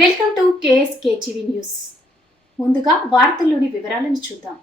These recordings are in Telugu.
Welcome to KSK TV news. ముందుగా వార్తల్లోని వివరాలను చూద్దాం.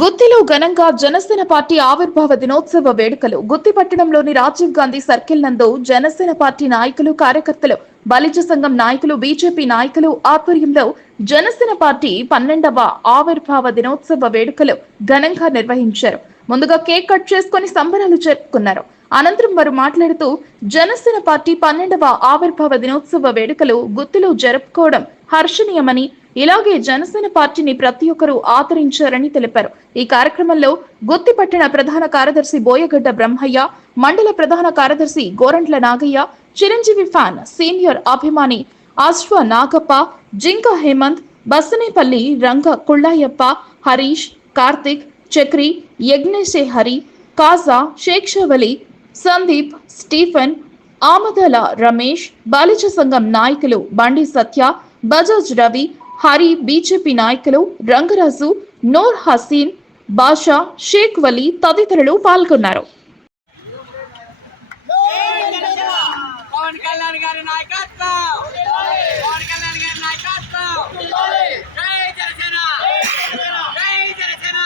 గుత్తిలో ఘనంగా జనసేన పార్టీ ఆవిర్భావ దినోత్సవ వేడుకలు గుత్తి పట్టణంలోని రాజీవ్ గాంధీ సర్కిల్ నందు జనసేన పార్టీ నాయకులు కార్యకర్తలు బలిజ సంఘం నాయకులు బీజేపీ నాయకులు ఆధ్వర్యంలో జనసేన పార్టీ పన్నెండవ ఆవిర్భావ దినోత్సవ వేడుకలు ఘనంగా నిర్వహించారు. ముందుగా కేక్ కట్ చేసుకుని సంబరాలు జరుపుకున్నారు. అనంతరం వారు మాట్లాడుతూ జనసేన పార్టీ పన్నెండవ ఆవిర్భావ దినోత్సవ వేడుకలు గుత్తిలో జరుపుకోవడం హర్షణీయమని ఇలాగే జనసేన పార్టీని ప్రతి ఒక్కరూ ఆదరించారని తెలిపారు. ఈ కార్యక్రమంలో గుత్తి పట్టణ ప్రధాన కార్యదర్శి బోయగడ్డ బ్రహ్మయ్య మండల ప్రధాన కార్యదర్శి గోరంట్ల నాగయ్య చిరంజీవి ఫ్యాన్ సీనియర్ అభిమాని అశ్వ నాగప్ప జింక హేమంత్ బసనేపల్లి రంగ కుళ్ళాయప్ప హరీష్ కార్తిక్ చక్రి యజ్ఞేశే హరి కాజా షేక్షవలి సందీప్ స్టీఫెన్ ఆమదల రమేష్ బాలిక సంఘం నాయకులు బండి సత్య బజాజ్ రవి హరి బీజేపీ నాయకులు రంగరాజు నూర్ హసీన్ బాషా షేక్ వలీ తదితరులు పాల్గొన్నారు. పవన్ కళ్యాణ్ గారి నాయకత్వం పవన్ కళ్యాణ్ గారి నాయకత్వం జై జనసేన జై జనసేన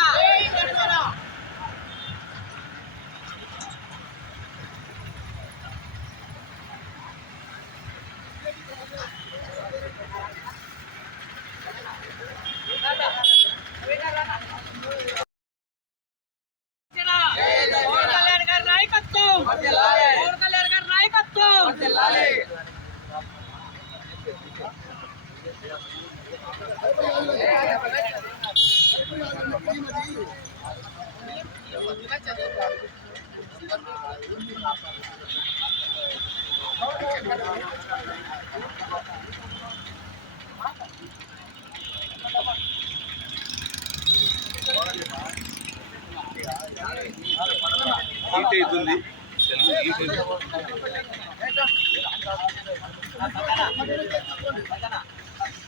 పవన్ కళ్యాణ్ గారి నాయకత్వం పవన్ కళ్యాణ్ గారి నాయకత్వం హీట్ అవుతుంది. హీట్ అవుతుంది.